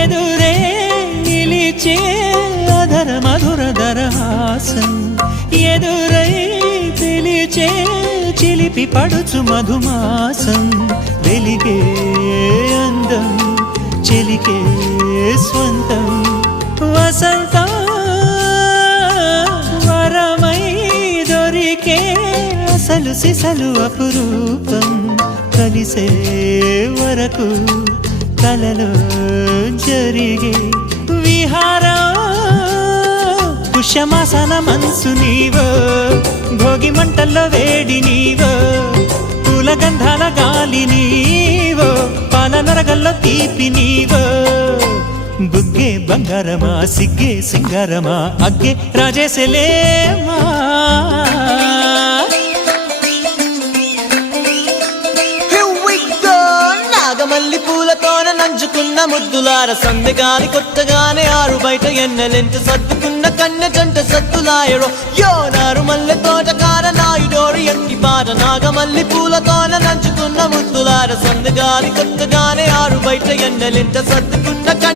ఎదురే నిలిచే అధర మధుర దరహాసం ఎదురై పిలిచే చిలిపి పడుచు మధుమాసం వెలిగే అందం చెలికే స్వంతం వసంతం వరమై దొరికే అసలు సిసలు అపురూపం కలిసే వరకు కలలో జరిగే విహారం పుష్యమాసన మనసు నీవో భోగి మంటల్లో వేడి నీవో పూల గంధాల గాలి నీవో పాల నరగల్లో తీపి నీవో బుగ్గే బంగారమా సిగ్గే సింగారమా అగ్గే రాజేసలేమా మల్లి పూలతోన నంచుకున్న ముద్దులార సందెగాని కొత్తగానే ఆరు బయట ఎన్నెలెంట సర్దుకున్న కన్నె జంట సత్తులాయరో యోనారు మల్లె తోటకార నాయుడోరు ఎట్టి పాట నాగమల్లి పూలతోన నంచుకున్న ముద్దులార సందెగాని కొత్తగానే ఆరు బయట ఎన్నెలెంట సర్దుకున్న